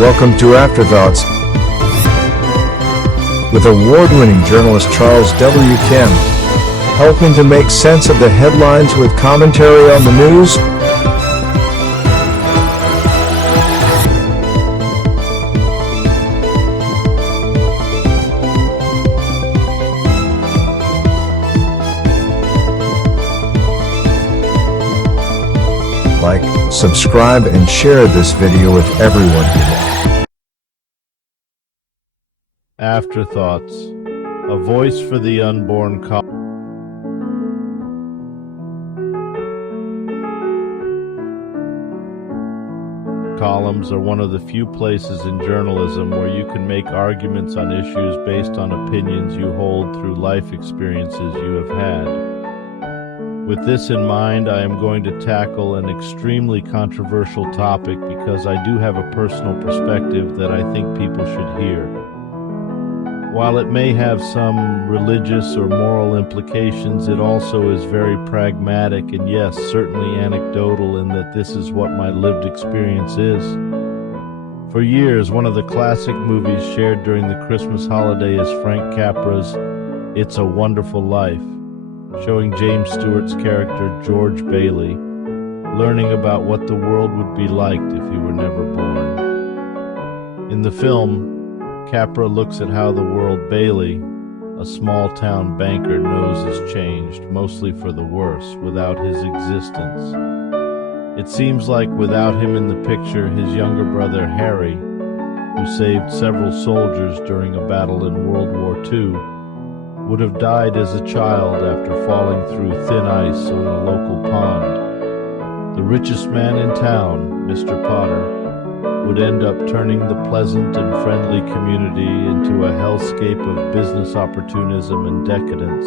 Welcome to Afterthoughts with award-winning journalist Charles W. Kim, helping to make sense of the headlines with commentary on the news. Like, subscribe, and share this video with everyone you know. Afterthoughts, a voice for the unborn. Columns are one of the few places in journalism where you can make arguments on issues based on opinions you hold through life experiences you have had. With this in mind, I am going to tackle an extremely controversial topic because I do have a personal perspective that I think people should hear. While it may have some religious or moral implications, it also is very pragmatic and, yes, certainly anecdotal in that this is what my lived experience is. For years, one of the classic movies shared during the Christmas holiday is Frank Capra's It's a Wonderful Life, showing James Stewart's character, George Bailey, learning about what the world would be like if he were never born. In the film, Capra looks at how the world Bailey, a small-town banker, knows has changed, mostly for the worse, without his existence. It seems like without him in the picture, his younger brother Harry, who saved several soldiers during a battle in World War II, would have died as a child after falling through thin ice on a local pond. The richest man in town, Mr. Potter, would end up turning the pleasant and friendly community into a hellscape of business opportunism and decadence.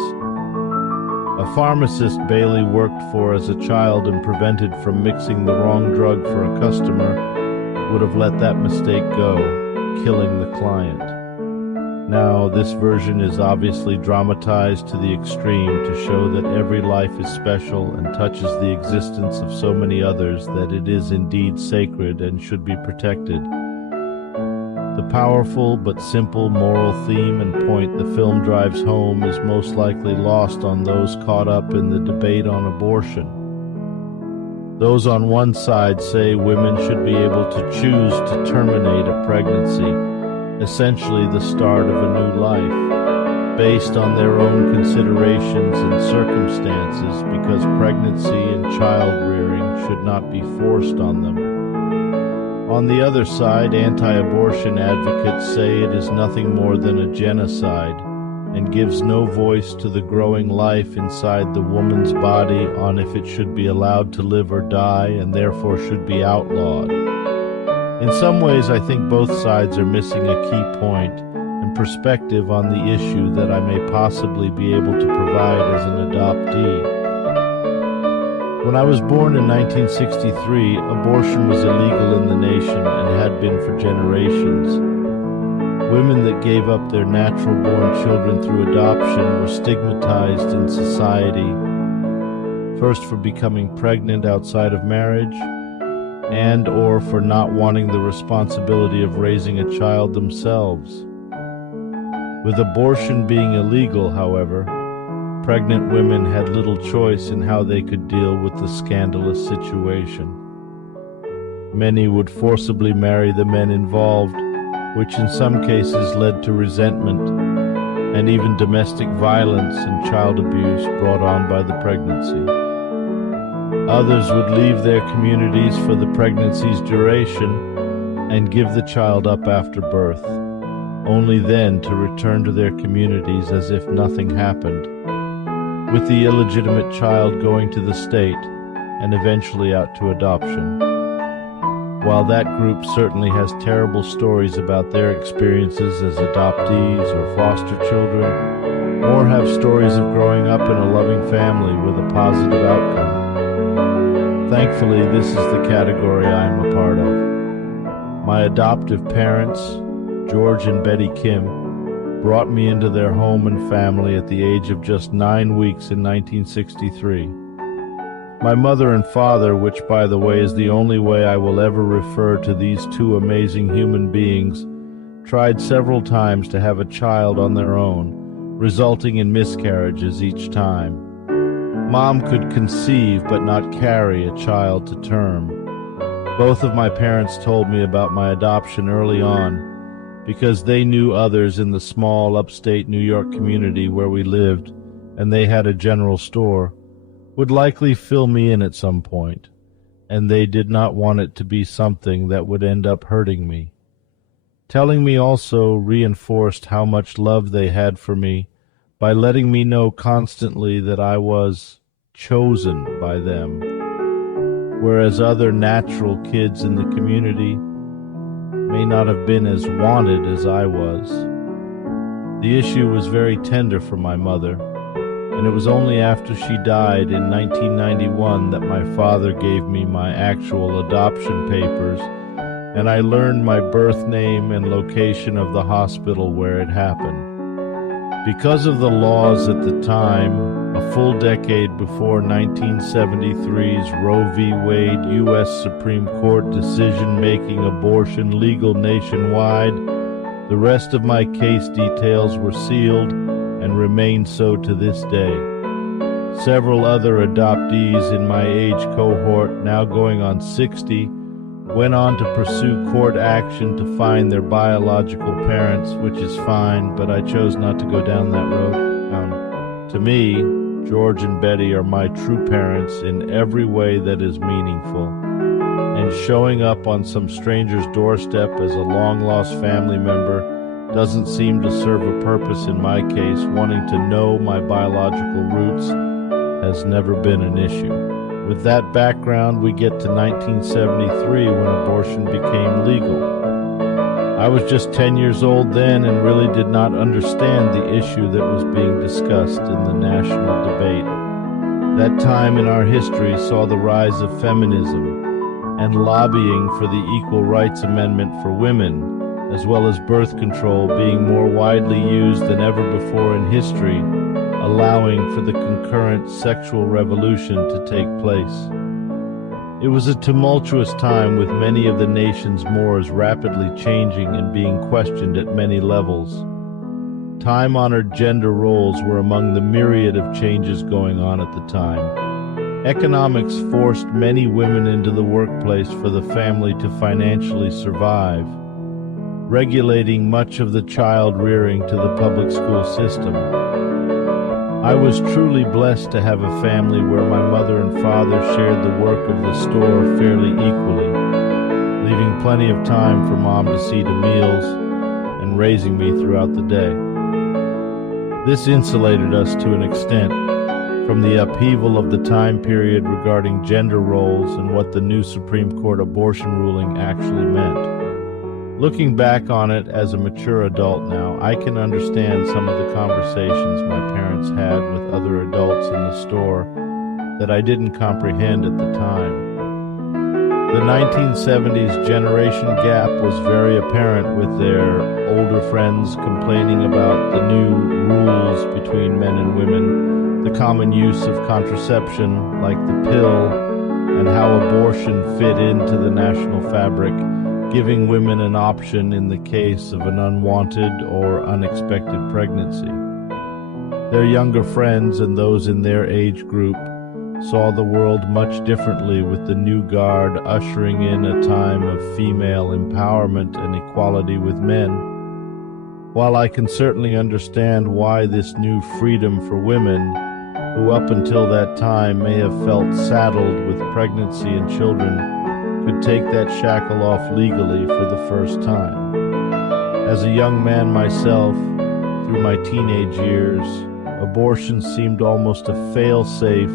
A pharmacist Bailey worked for as a child and prevented from mixing the wrong drug for a customer would have let that mistake go, killing the client. Now, this version is obviously dramatized to the extreme to show that every life is special and touches the existence of so many others that it is indeed sacred and should be protected. The powerful but simple moral theme and point the film drives home is most likely lost on those caught up in the debate on abortion. Those on one side say women should be able to choose to terminate a pregnancy, essentially the start of a new life, based on their own considerations and circumstances, because pregnancy and child-rearing should not be forced on them. On the other side, anti-abortion advocates say it is nothing more than a genocide and gives no voice to the growing life inside the woman's body on if it should be allowed to live or die and therefore should be outlawed. In some ways, I think both sides are missing a key point and perspective on the issue that I may possibly be able to provide as an adoptee. When I was born in 1963, abortion was illegal in the nation and had been for generations. Women that gave up their natural-born children through adoption were stigmatized in society, first for becoming pregnant outside of marriage, and or for not wanting the responsibility of raising a child themselves. With abortion being illegal, however, pregnant women had little choice in how they could deal with the scandalous situation. Many would forcibly marry the men involved, which in some cases led to resentment and even domestic violence and child abuse brought on by the pregnancy. Others would leave their communities for the pregnancy's duration and give the child up after birth, only then to return to their communities as if nothing happened, with the illegitimate child going to the state and eventually out to adoption. While that group certainly has terrible stories about their experiences as adoptees or foster children, more have stories of growing up in a loving family with a positive outcome. Thankfully, this is the category I am a part of. My adoptive parents, George and Betty Kim, brought me into their home and family at the age of just 9 weeks in 1963. My mother and father, which by the way is the only way I will ever refer to these two amazing human beings, tried several times to have a child on their own, resulting in miscarriages each time. Mom could conceive but not carry a child to term. Both of my parents told me about my adoption early on because they knew others in the small upstate New York community where we lived, and they had a general store, would likely fill me in at some point, and they did not want it to be something that would end up hurting me. Telling me also reinforced how much love they had for me by letting me know constantly that I was chosen by them, whereas other natural kids in the community may not have been as wanted as I was. The issue was very tender for my mother, and it was only after she died in 1991 that my father gave me my actual adoption papers, and I learned my birth name and location of the hospital where it happened. Because of the laws at the time, a full decade before 1973's Roe v. Wade U.S. Supreme Court decision making abortion legal nationwide, the rest of my case details were sealed and remain so to this day. Several other adoptees in my age cohort, now going on 60, went on to pursue court action to find their biological parents, which is fine, but I chose not to go down that road. To me, George and Betty are my true parents in every way that is meaningful, and showing up on some stranger's doorstep as a long-lost family member doesn't seem to serve a purpose in my case. Wanting to know my biological roots has never been an issue. With that background, we get to 1973 when abortion became legal. I was just 10 years old then and really did not understand the issue that was being discussed in the national debate. That time in our history saw the rise of feminism and lobbying for the Equal Rights Amendment for women, as well as birth control being more widely used than ever before in history, allowing for the concurrent sexual revolution to take place. It was a tumultuous time with many of the nation's mores rapidly changing and being questioned at many levels. Time-honored gender roles were among the myriad of changes going on at the time. Economics forced many women into the workplace for the family to financially survive, regulating much of the child rearing to the public school system. I was truly blessed to have a family where my mother and father shared the work of the store fairly equally, leaving plenty of time for Mom to see to meals and raising me throughout the day. This insulated us to an extent from the upheaval of the time period regarding gender roles and what the new Supreme Court abortion ruling actually meant. Looking back on it as a mature adult now, I can understand some of the conversations my parents had with other adults in the store that I didn't comprehend at the time. The 1970s generation gap was very apparent, with their older friends complaining about the new rules between men and women, the common use of contraception like the pill, and how abortion fit into the national fabric, giving women an option in the case of an unwanted or unexpected pregnancy. Their younger friends and those in their age group saw the world much differently, with the new guard ushering in a time of female empowerment and equality with men. While I can certainly understand why this new freedom for women, who up until that time may have felt saddled with pregnancy and children, could take that shackle off legally for the first time. As a young man myself, through my teenage years, abortion seemed almost a fail-safe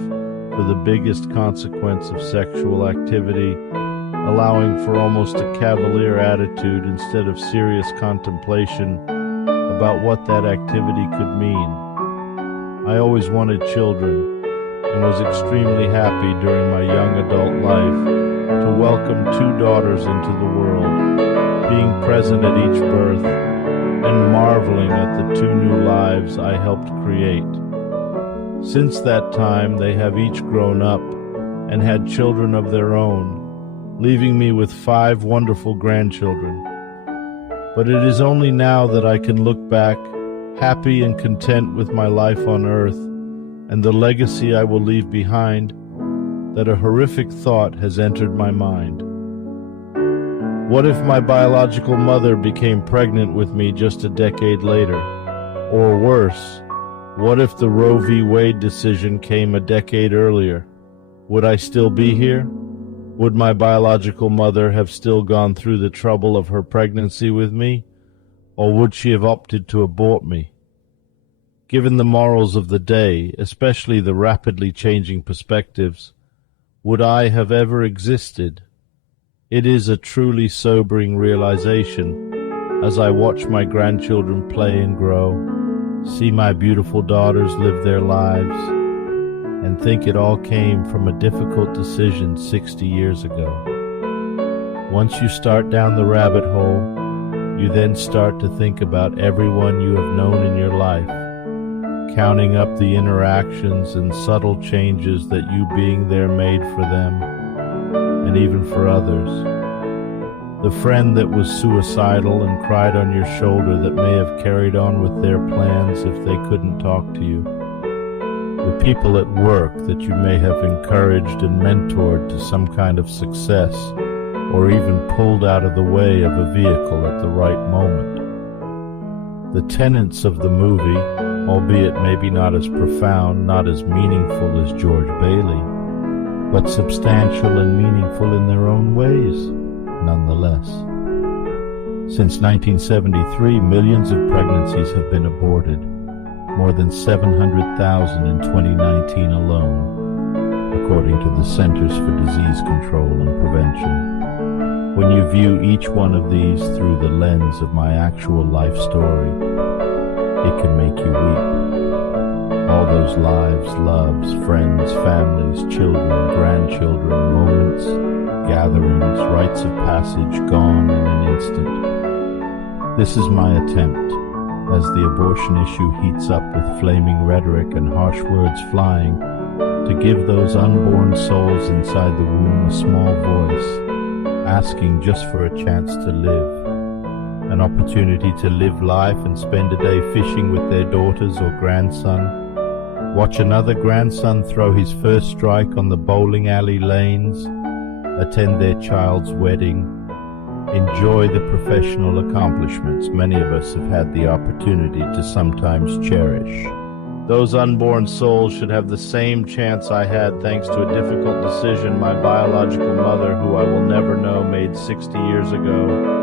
for the biggest consequence of sexual activity, allowing for almost a cavalier attitude instead of serious contemplation about what that activity could mean. I always wanted children and was extremely happy during my young adult life to welcome 2 daughters into the world, being present at each birth, and marveling at the 2 new lives I helped create. Since that time, they have each grown up and had children of their own, leaving me with 5 wonderful grandchildren. But it is only now that I can look back, happy and content with my life on earth and the legacy I will leave behind, that a horrific thought has entered my mind. What if my biological mother became pregnant with me just a decade later? Or worse, what if the Roe v. Wade decision came a decade earlier? Would I still be here? Would my biological mother have still gone through the trouble of her pregnancy with me? Or would she have opted to abort me? Given the morals of the day, especially the rapidly changing perspectives, would I have ever existed? It is a truly sobering realization as I watch my grandchildren play and grow, see my beautiful daughters live their lives, and think it all came from a difficult decision 60 years ago. Once you start down the rabbit hole, you then start to think about everyone you have known in your life, counting up the interactions and subtle changes that you being there made for them, and even for others. The friend that was suicidal and cried on your shoulder that may have carried on with their plans if they couldn't talk to you. The people at work that you may have encouraged and mentored to some kind of success, or even pulled out of the way of a vehicle at the right moment. The tenets of the movie, albeit maybe not as profound, not as meaningful as George Bailey, but substantial and meaningful in their own ways, nonetheless. Since 1973, millions of pregnancies have been aborted, more than 700,000 in 2019 alone, according to the Centers for Disease Control and Prevention. When you view each one of these through the lens of my actual life story, it can make you weep. All those lives, loves, friends, families, children, grandchildren, moments, gatherings, rites of passage gone in an instant. This is my attempt, as the abortion issue heats up with flaming rhetoric and harsh words flying, to give those unborn souls inside the womb a small voice, asking just for a chance to live, an opportunity to live life and spend a day fishing with their daughters or grandson, watch another grandson throw his first strike on the bowling alley lanes, attend their child's wedding, enjoy the professional accomplishments many of us have had the opportunity to sometimes cherish. Those unborn souls should have the same chance I had thanks to a difficult decision my biological mother, who I will never know, made 60 years ago.